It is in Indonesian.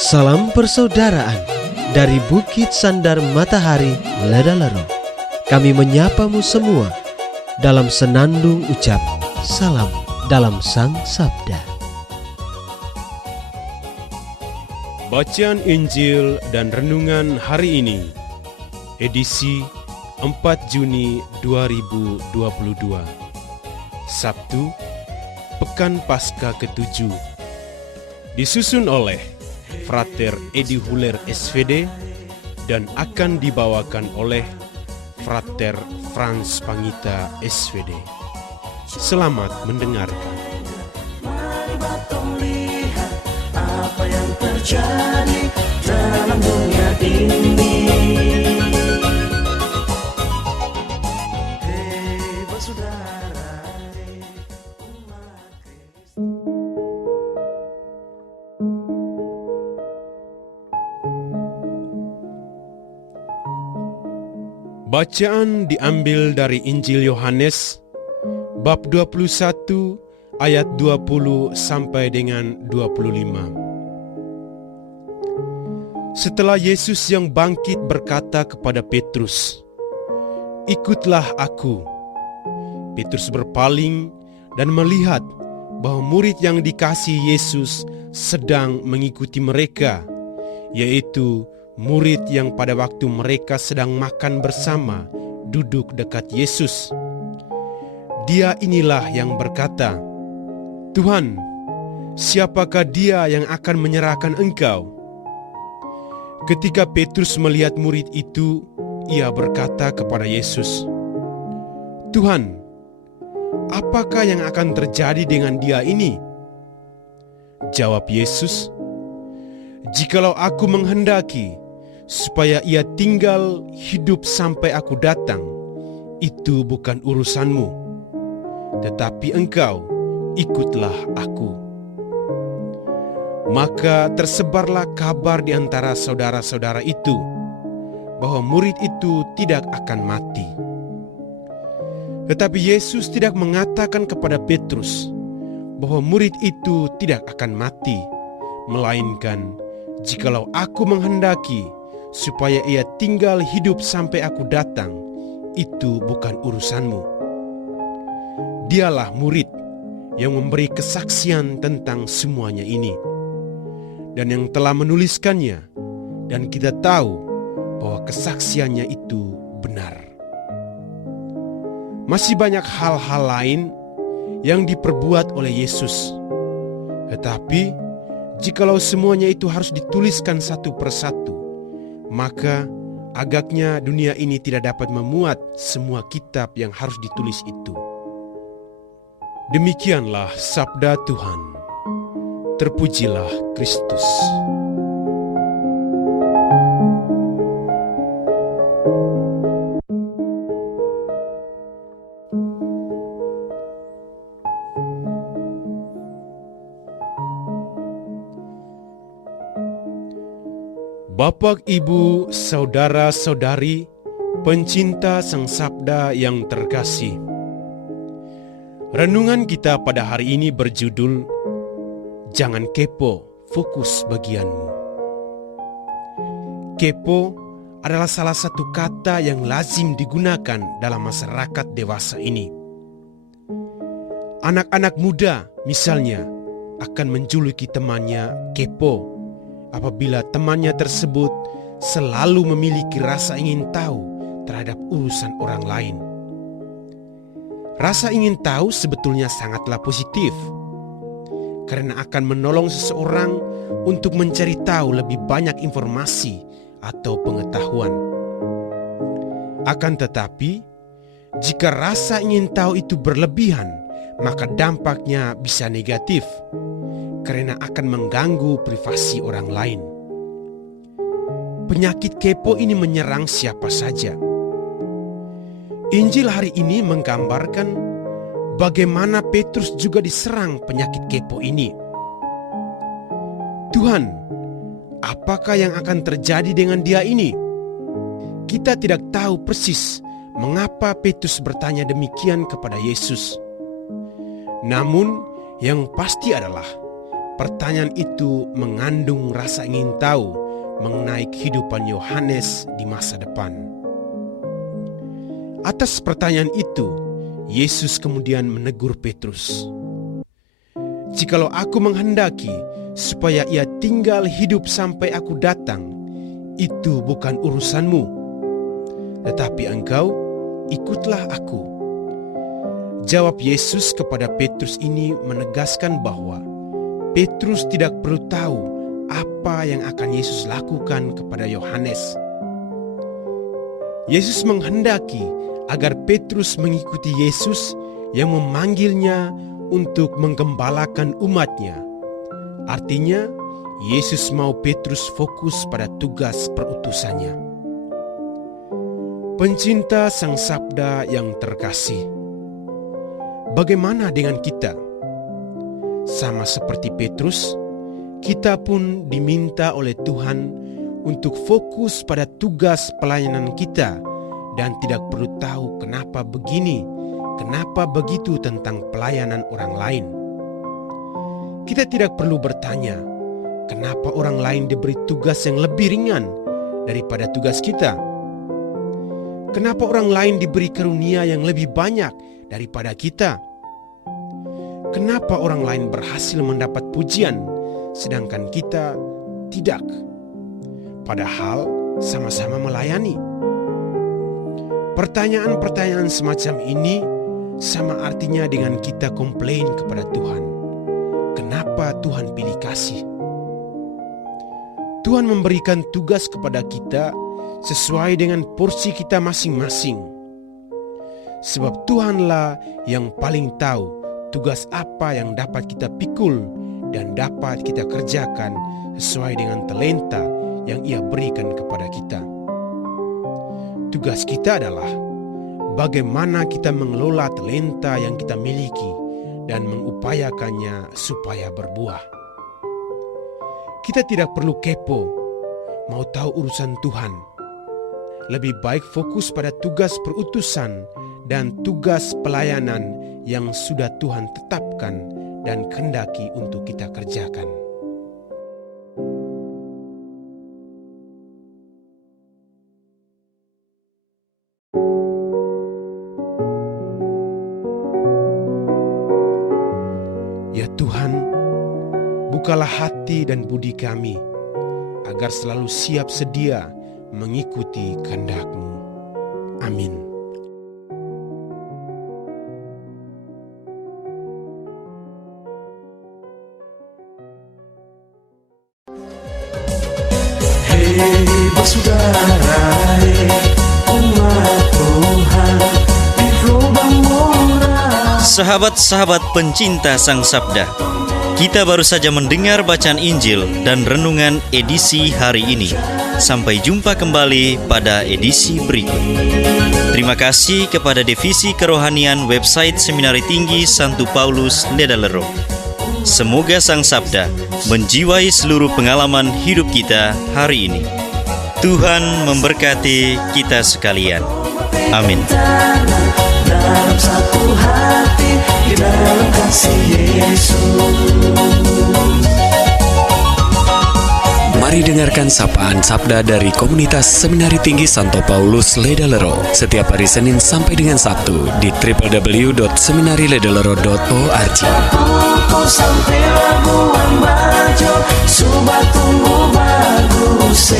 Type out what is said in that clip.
Salam persaudaraan dari Bukit Sandar Matahari Ledalero. Kami menyapamu semua dalam senandung ucap salam dalam Sang Sabda. Bacaan Injil dan Renungan hari ini, edisi 4 Juni 2022, Sabtu, Pekan Paskah ke-7, disusun oleh Frater Edi Huler SVD dan akan dibawakan oleh Frater Franz Pangita SVD. Selamat mendengarkan. Mari batong lihat apa yang terjadi dalam dunia ini. Hei bersaudara, hei umat Kristus. Bacaan diambil dari Injil Yohanes bab 21 ayat 20 sampai dengan 25. Setelah Yesus yang bangkit berkata kepada Petrus, "Ikutlah aku." Petrus berpaling dan melihat bahwa murid yang dikasihi Yesus sedang mengikuti mereka, yaitu murid yang pada waktu mereka sedang makan bersama duduk dekat Yesus. Dia inilah yang berkata, "Tuhan, siapakah dia yang akan menyerahkan Engkau?" Ketika Petrus melihat murid itu, ia berkata kepada Yesus, "Tuhan, apakah yang akan terjadi dengan dia ini?" Jawab Yesus, "Jikalau aku menghendaki supaya ia tinggal hidup sampai aku datang, itu bukan urusanmu. Tetapi engkau ikutlah aku." Maka tersebarlah kabar di antara saudara-saudara itu bahwa murid itu tidak akan mati. Tetapi Yesus tidak mengatakan kepada Petrus bahwa murid itu tidak akan mati, melainkan, "Jikalau aku menghendaki supaya ia tinggal hidup sampai aku datang, itu bukan urusanmu." Dialah murid yang memberi kesaksian tentang semuanya ini, dan yang telah menuliskannya, dan kita tahu bahwa kesaksiannya itu benar. Masih banyak hal-hal lain yang diperbuat oleh Yesus, tetapi jikalau semuanya itu harus dituliskan satu persatu, maka agaknya dunia ini tidak dapat memuat semua kitab yang harus ditulis itu. Demikianlah sabda Tuhan. Terpujilah Kristus. Bapak, Ibu, saudara-saudari, pencinta Sang Sabda yang terkasih. Renungan kita pada hari ini berjudul "Jangan kepo, fokus bagianmu". Kepo adalah salah satu kata yang lazim digunakan dalam masyarakat dewasa ini. Anak-anak muda misalnya akan menjuluki temannya kepo apabila temannya tersebut selalu memiliki rasa ingin tahu terhadap urusan orang lain. Rasa ingin tahu sebetulnya sangatlah positif, karena akan menolong seseorang untuk mencari tahu lebih banyak informasi atau pengetahuan. Akan tetapi, jika rasa ingin tahu itu berlebihan, maka dampaknya bisa negatif, karena akan mengganggu privasi orang lain. Penyakit kepo ini menyerang siapa saja. Injil hari ini menggambarkan bagaimana Petrus juga diserang penyakit kepo ini. "Tuhan, apakah yang akan terjadi dengan dia ini?" Kita tidak tahu persis mengapa Petrus bertanya demikian kepada Yesus. Namun yang pasti adalah pertanyaan itu mengandung rasa ingin tahu mengenai kehidupan Yohanes di masa depan. Atas pertanyaan itu, Yesus kemudian menegur Petrus. "Jikalau aku menghendaki supaya ia tinggal hidup sampai aku datang, itu bukan urusanmu. Tetapi engkau, ikutlah aku." Jawab Yesus kepada Petrus ini menegaskan bahwa Petrus tidak perlu tahu apa yang akan Yesus lakukan kepada Yohanes. Yesus menghendaki agar Petrus mengikuti Yesus yang memanggilnya untuk menggembalakan umatnya. Artinya, Yesus mau Petrus fokus pada tugas perutusannya. Pencinta Sang Sabda yang terkasih, bagaimana dengan kita? Sama seperti Petrus, kita pun diminta oleh Tuhan untuk fokus pada tugas pelayanan kita dan tidak perlu tahu kenapa begini, kenapa begitu tentang pelayanan orang lain. Kita tidak perlu bertanya, kenapa orang lain diberi tugas yang lebih ringan daripada tugas kita? Kenapa orang lain diberi karunia yang lebih banyak daripada kita? Kenapa orang lain berhasil mendapat pujian, sedangkan kita tidak? Padahal sama-sama melayani. Pertanyaan-pertanyaan semacam ini sama artinya dengan kita komplain kepada Tuhan. Kenapa Tuhan pilih kasih? Tuhan memberikan tugas kepada kita sesuai dengan porsi kita masing-masing. Sebab Tuhanlah yang paling tahu tugas apa yang dapat kita pikul dan dapat kita kerjakan sesuai dengan talenta yang Ia berikan kepada kita. Tugas kita adalah bagaimana kita mengelola talenta yang kita miliki dan mengupayakannya supaya berbuah. Kita tidak perlu kepo, mau tahu urusan Tuhan. Lebih baik fokus pada tugas perutusan dan tugas pelayanan yang sudah Tuhan tetapkan dan kehendaki untuk kita kerjakan. Ya Tuhan, bukalah hati dan budi kami, agar selalu siap sedia mengikuti kehendak-Mu. Amin. Hei bersaudara, umat Tuhan di lubang murah. Sahabat-sahabat pencinta Sang Sabda, kita baru saja mendengar bacaan Injil dan renungan edisi hari ini. Sampai jumpa kembali pada edisi berikut. Terima kasih kepada Divisi Kerohanian website Seminari Tinggi Santo Paulus Ledalero. Semoga Sang Sabda menjiwai seluruh pengalaman hidup kita hari ini. Tuhan memberkati kita sekalian. Amin. Dalam satu hati, di dalam kasih Yesus. Mari dengarkan sapaan sabda dari komunitas Seminari Tinggi Santo Paulus Ledalero setiap hari Senin sampai dengan Sabtu di www.seminariledalero.org. Pukul sampai Labuan Bajo, Subah tunggu bagus.